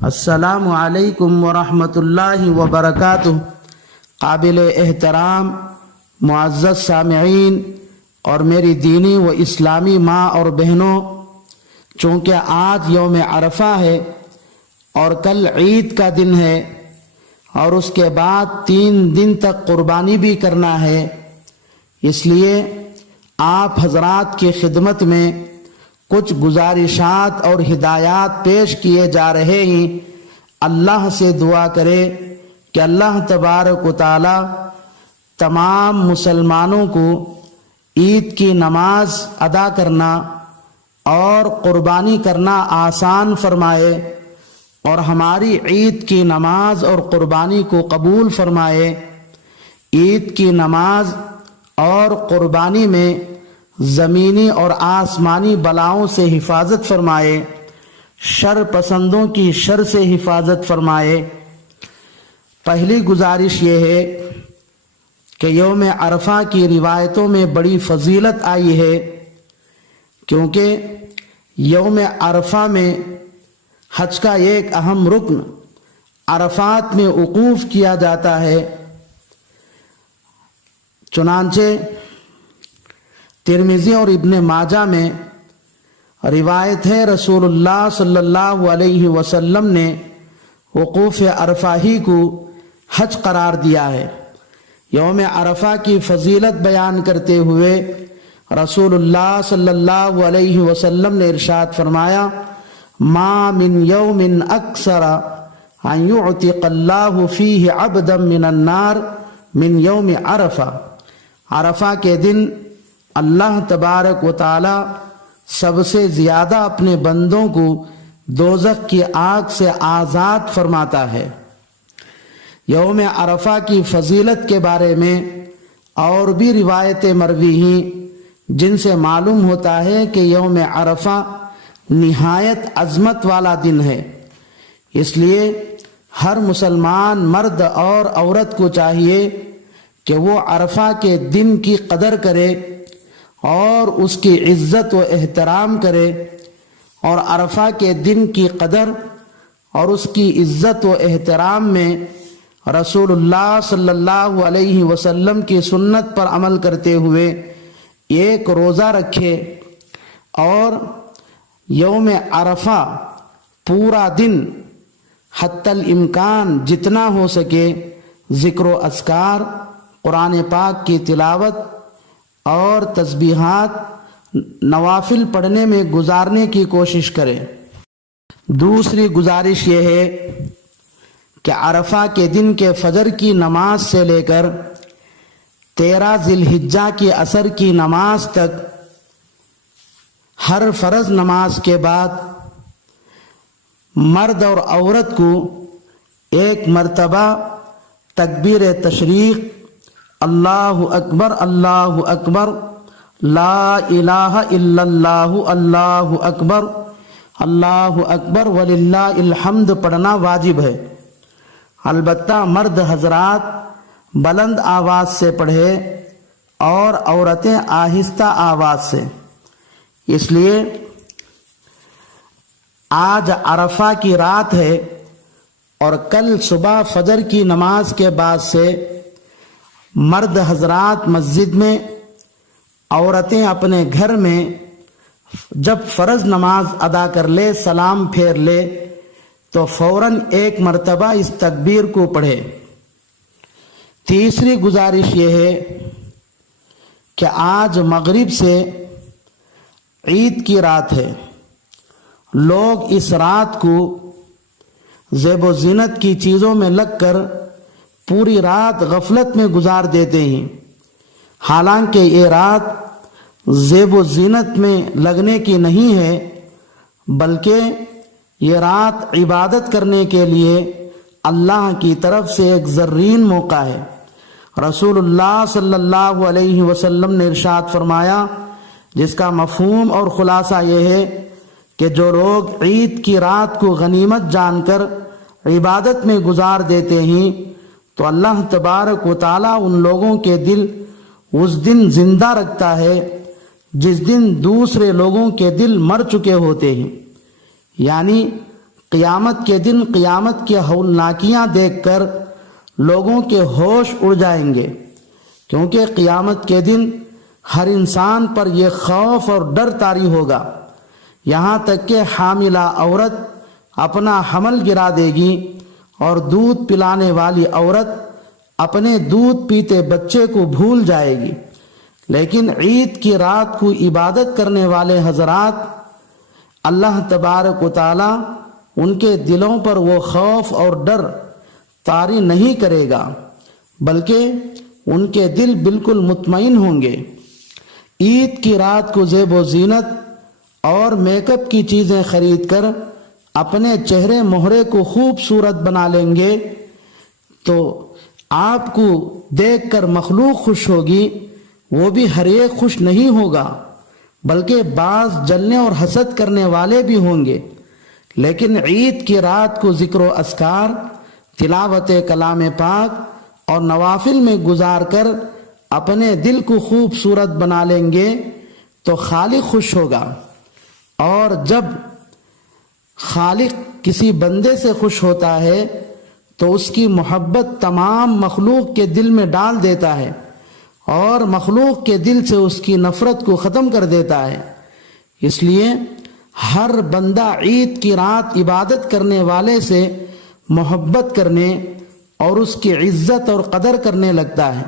السلام علیکم ورحمۃ اللہ وبرکاتہ۔ قابل احترام معزز سامعین اور میری دینی و اسلامی ماں اور بہنوں، چونکہ آج یوم عرفہ ہے اور کل عید کا دن ہے اور اس کے بعد 3 دن تک قربانی بھی کرنا ہے، اس لیے آپ حضرات کی خدمت میں کچھ گزارشات اور ہدایات پیش کیے جا رہے ہیں۔ اللہ سے دعا کرے کہ اللہ تبارک و تعالی تمام مسلمانوں کو عید کی نماز ادا کرنا اور قربانی کرنا آسان فرمائے اور ہماری عید کی نماز اور قربانی کو قبول فرمائے۔ عید کی نماز اور قربانی میں زمینی اور آسمانی بلاؤں سے حفاظت فرمائے، شر پسندوں کی شر سے حفاظت فرمائے۔ پہلی گزارش یہ ہے کہ یوم عرفہ کی روایتوں میں بڑی فضیلت آئی ہے، کیونکہ یوم عرفہ میں حج کا ایک اہم رکن عرفات میں وقوف کیا جاتا ہے۔ چنانچہ ترمذی اور ابن ماجہ میں روایت ہے، رسول اللہ صلی اللہ علیہ وسلم نے وقوف عرفہ ہی کو حج قرار دیا ہے۔ یوم عرفہ کی فضیلت بیان کرتے ہوئے رسول اللہ صلی اللہ علیہ وسلم نے ارشاد فرمایا، ما من یوم اکثر ان یعتق اللہ فیہ عبدا من النار من یوم عرفہ۔ عرفہ کے دن اللہ تبارک و تعالی سب سے زیادہ اپنے بندوں کو دوزخ کی آگ سے آزاد فرماتا ہے۔ یوم عرفہ کی فضیلت کے بارے میں اور بھی روایتیں مروی ہیں جن سے معلوم ہوتا ہے کہ یوم عرفہ نہایت عظمت والا دن ہے، اس لیے ہر مسلمان مرد اور عورت کو چاہیے کہ وہ عرفہ کے دن کی قدر کرے اور اس کی عزت و احترام کرے، اور عرفہ کے دن کی قدر اور اس کی عزت و احترام میں رسول اللہ صلی اللہ علیہ وسلم کی سنت پر عمل کرتے ہوئے ایک روزہ رکھے اور یوم عرفہ پورا دن حتی الامکان جتنا ہو سکے ذکر و اذکار، قرآن پاک کی تلاوت اور تسبیحات نوافل پڑھنے میں گزارنے کی کوشش کرے۔ دوسری گزارش یہ ہے کہ عرفہ کے دن کے فجر کی نماز سے لے کر 13 ذی الحجہ کی عصر کی نماز تک ہر فرض نماز کے بعد مرد اور عورت کو ایک مرتبہ تکبیر تشریق اللہ اکبر اللہ اکبر لا الہ الا اللہ اللہ اکبر وللہ الحمد پڑھنا واجب ہے۔ البتہ مرد حضرات بلند آواز سے پڑھے اور عورتیں آہستہ آواز سے، اس لیے آج عرفہ کی رات ہے اور کل صبح فجر کی نماز کے بعد سے مرد حضرات مسجد میں، عورتیں اپنے گھر میں جب فرض نماز ادا کر لے، سلام پھیر لے تو فوراً ایک مرتبہ اس تکبیر کو پڑھے۔ تیسری گزارش یہ ہے کہ آج مغرب سے عید کی رات ہے، لوگ اس رات کو زیب و زینت کی چیزوں میں لگ کر پوری رات غفلت میں گزار دیتے ہیں، حالانکہ یہ رات زیب و زینت میں لگنے کی نہیں ہے، بلکہ یہ رات عبادت کرنے کے لیے اللہ کی طرف سے ایک زرین موقع ہے۔ رسول اللہ صلی اللہ علیہ وسلم نے ارشاد فرمایا، جس کا مفہوم اور خلاصہ یہ ہے کہ جو لوگ عید کی رات کو غنیمت جان کر عبادت میں گزار دیتے ہیں تو اللہ تبارک و تعالیٰ ان لوگوں کے دل اس دن زندہ رکھتا ہے جس دن دوسرے لوگوں کے دل مر چکے ہوتے ہیں، یعنی قیامت کے دن قیامت کی ہولناکیاں دیکھ کر لوگوں کے ہوش اڑ جائیں گے، کیونکہ قیامت کے دن ہر انسان پر یہ خوف اور ڈر طاری ہوگا، یہاں تک کہ حاملہ عورت اپنا حمل گرا دے گی اور دودھ پلانے والی عورت اپنے دودھ پیتے بچے کو بھول جائے گی۔ لیکن عید کی رات کو عبادت کرنے والے حضرات، اللہ تبارک و تعالی ان کے دلوں پر وہ خوف اور ڈر طاری نہیں کرے گا، بلکہ ان کے دل بالکل مطمئن ہوں گے۔ عید کی رات کو زیب و زینت اور میک اپ کی چیزیں خرید کر اپنے چہرے مہرے کو خوبصورت بنا لیں گے تو آپ کو دیکھ کر مخلوق خوش ہوگی، وہ بھی ہر ایک خوش نہیں ہوگا، بلکہ بعض جلنے اور حسد کرنے والے بھی ہوں گے۔ لیکن عید کی رات کو ذکر و اذکار، تلاوت کلام پاک اور نوافل میں گزار کر اپنے دل کو خوبصورت بنا لیں گے تو خالق خوش ہوگا، اور جب خالق کسی بندے سے خوش ہوتا ہے تو اس کی محبت تمام مخلوق کے دل میں ڈال دیتا ہے اور مخلوق کے دل سے اس کی نفرت کو ختم کر دیتا ہے۔ اس لیے ہر بندہ عید کی رات عبادت کرنے والے سے محبت کرنے اور اس کی عزت اور قدر کرنے لگتا ہے۔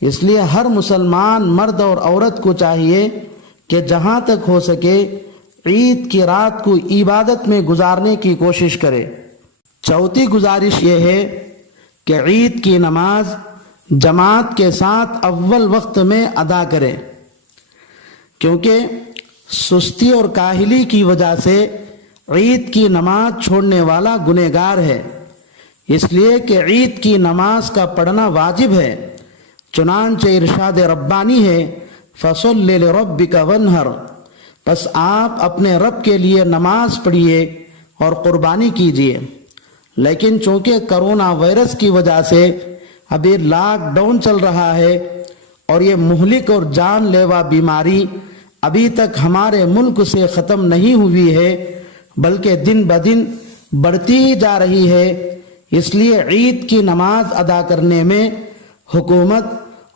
اس لیے ہر مسلمان مرد اور عورت کو چاہیے کہ جہاں تک ہو سکے عید کی رات کو عبادت میں گزارنے کی کوشش کرے۔ چوتھی گزارش یہ ہے کہ عید کی نماز جماعت کے ساتھ اول وقت میں ادا کرے، کیونکہ سستی اور کاہلی کی وجہ سے عید کی نماز چھوڑنے والا گنہگار ہے، اس لیے کہ عید کی نماز کا پڑھنا واجب ہے۔ چنانچہ ارشاد ربانی ہے فَصَلِّ لِرَبِّكَ وَانْحَرْ، بس آپ اپنے رب کے لیے نماز پڑھیے اور قربانی کیجیے۔ لیکن چونکہ کرونا وائرس کی وجہ سے ابھی لاک ڈاؤن چل رہا ہے اور یہ مہلک اور جان لیوا بیماری ابھی تک ہمارے ملک سے ختم نہیں ہوئی ہے بلکہ دن بدن بڑھتی ہی جا رہی ہے، اس لیے عید کی نماز ادا کرنے میں حکومت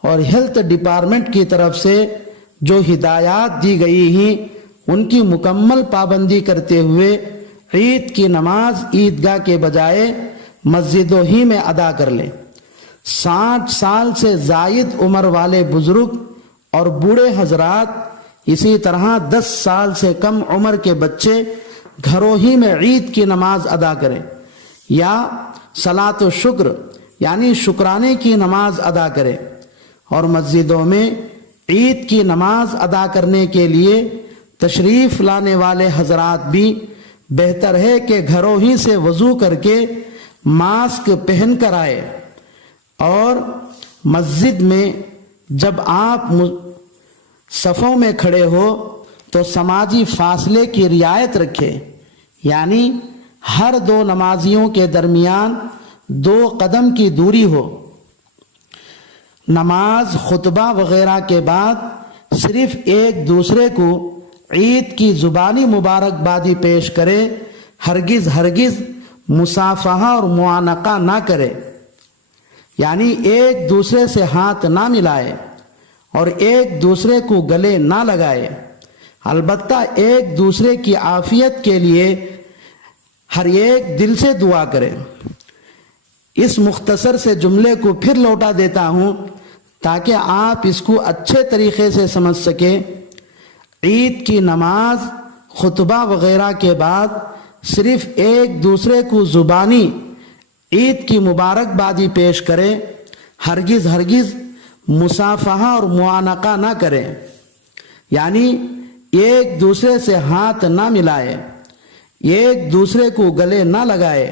اور ہیلتھ ڈپارٹمنٹ کی طرف سے جو ہدایات دی گئی ہیں ان کی مکمل پابندی کرتے ہوئے عید کی نماز عیدگاہ کے بجائے مسجدوں ہی میں ادا کر لیں۔ 60 سال سے زائد عمر والے بزرگ اور بوڑھے حضرات، اسی طرح 10 سال سے کم عمر کے بچے گھروں ہی میں عید کی نماز ادا کریں، یا صلاۃ و شکر یعنی شکرانے کی نماز ادا کریں، اور مسجدوں میں عید کی نماز ادا کرنے کے لیے تشریف لانے والے حضرات بھی بہتر ہے کہ گھروں ہی سے وضو کر کے ماسک پہن کر آئے، اور مسجد میں جب آپ صفوں میں کھڑے ہو تو سماجی فاصلے کی رعایت رکھے، یعنی ہر 2 نمازیوں کے درمیان 2 قدم کی دوری ہو۔ نماز، خطبہ وغیرہ کے بعد صرف ایک دوسرے کو عید کی زبانی مبارکبادی پیش کرے، ہرگز مصافحہ اور معانقہ نہ کرے، یعنی ایک دوسرے سے ہاتھ نہ ملائے اور ایک دوسرے کو گلے نہ لگائے، البتہ ایک دوسرے کی عافیت کے لیے ہر ایک دل سے دعا کرے۔ اس مختصر سے جملے کو پھر لوٹا دیتا ہوں تاکہ آپ اس کو اچھے طریقے سے سمجھ سکیں۔ عید کی نماز، خطبہ وغیرہ کے بعد صرف ایک دوسرے کو زبانی عید کی مبارکبادی پیش کرے، ہرگز مصافحہ اور معانقہ نہ کرے، یعنی ایک دوسرے سے ہاتھ نہ ملائے، ایک دوسرے کو گلے نہ لگائے،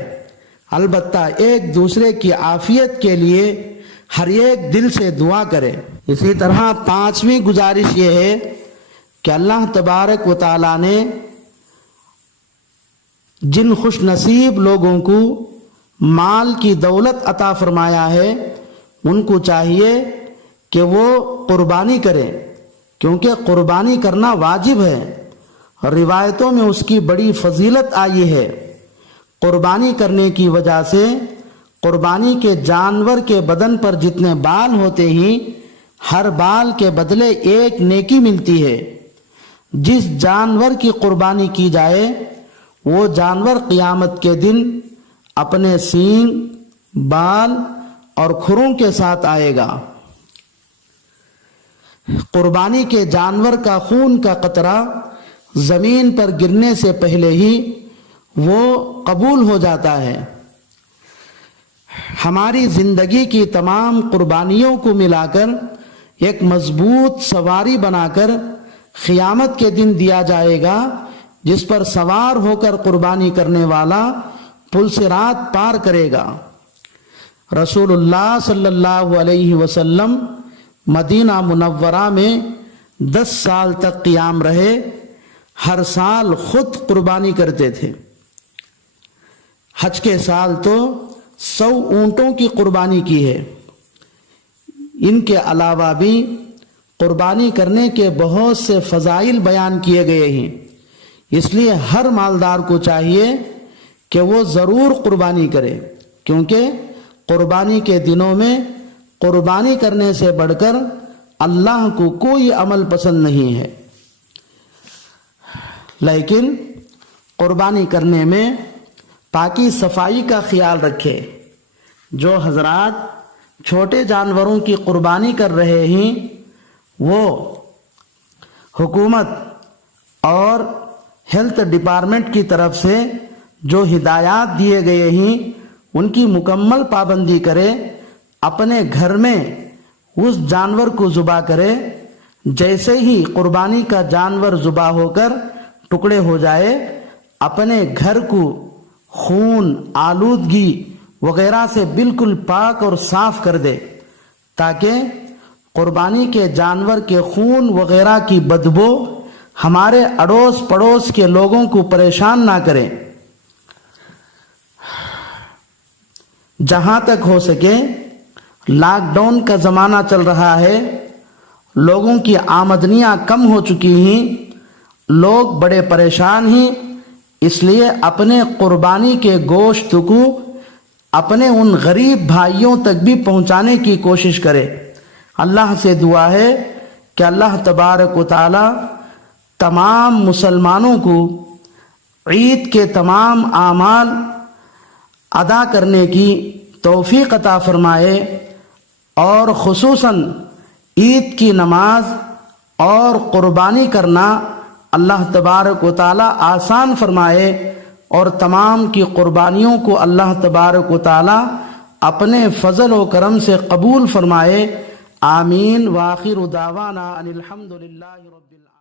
البتہ ایک دوسرے کی عافیت کے لیے ہر ایک دل سے دعا کرے۔ اسی طرح 5ویں گزارش یہ ہے کہ اللہ تبارک و تعالیٰ نے جن خوش نصیب لوگوں کو مال کی دولت عطا فرمایا ہے ان کو چاہیے کہ وہ قربانی کریں، کیونکہ قربانی کرنا واجب ہے، روایتوں میں اس کی بڑی فضیلت آئی ہے۔ قربانی کرنے کی وجہ سے قربانی کے جانور کے بدن پر جتنے بال ہوتے ہیں ہر بال کے بدلے ایک نیکی ملتی ہے۔ جس جانور کی قربانی کی جائے وہ جانور قیامت کے دن اپنے سینگ، بال اور کھروں کے ساتھ آئے گا۔ قربانی کے جانور کا خون کا قطرہ زمین پر گرنے سے پہلے ہی وہ قبول ہو جاتا ہے۔ ہماری زندگی کی تمام قربانیوں کو ملا کر ایک مضبوط سواری بنا کر قیامت کے دن دیا جائے گا، جس پر سوار ہو کر قربانی کرنے والا پل صراط پار کرے گا۔ رسول اللہ صلی اللہ علیہ وسلم مدینہ منورہ میں 10 سال تک قیام رہے، ہر سال خود قربانی کرتے تھے۔ حج کے سال تو 100 اونٹوں کی قربانی کی ہے۔ ان کے علاوہ بھی قربانی کرنے کے بہت سے فضائل بیان کیے گئے ہیں، اس لیے ہر مالدار کو چاہیے کہ وہ ضرور قربانی کرے، کیونکہ قربانی کے دنوں میں قربانی کرنے سے بڑھ کر اللہ کو کوئی عمل پسند نہیں ہے۔ لیکن قربانی کرنے میں پاکی صفائی کا خیال رکھے۔ جو حضرات چھوٹے جانوروں کی قربانی کر رہے ہیں وہ حکومت اور ہیلتھ ڈپارٹمنٹ کی طرف سے جو ہدایات دیے گئے ہیں ان کی مکمل پابندی کرے، اپنے گھر میں اس جانور کو ذبح کرے۔ جیسے ہی قربانی کا جانور ذبح ہو کر ٹکڑے ہو جائے، اپنے گھر کو خون، آلودگی وغیرہ سے بالکل پاک اور صاف کر دے، تاکہ قربانی کے جانور کے خون وغیرہ کی بدبو ہمارے اڑوس پڑوس کے لوگوں کو پریشان نہ کرے۔ جہاں تک ہو سکے لاک ڈاؤن کا زمانہ چل رہا ہے، لوگوں کی آمدنیاں کم ہو چکی ہیں، لوگ بڑے پریشان ہیں، اس لیے اپنے قربانی کے گوشت کو اپنے ان غریب بھائیوں تک بھی پہنچانے کی کوشش کرے۔ اللہ سے دعا ہے کہ اللہ تبارک و تعالی تمام مسلمانوں کو عید کے تمام اعمال ادا کرنے کی توفیق عطا فرمائے، اور خصوصاً عید کی نماز اور قربانی کرنا اللہ تبارک و تعالی آسان فرمائے، اور تمام کی قربانیوں کو اللہ تبارک و تعالی اپنے فضل و کرم سے قبول فرمائے۔ آمین۔ وآخر دعوانا ان الحمد للہ رب العالمین۔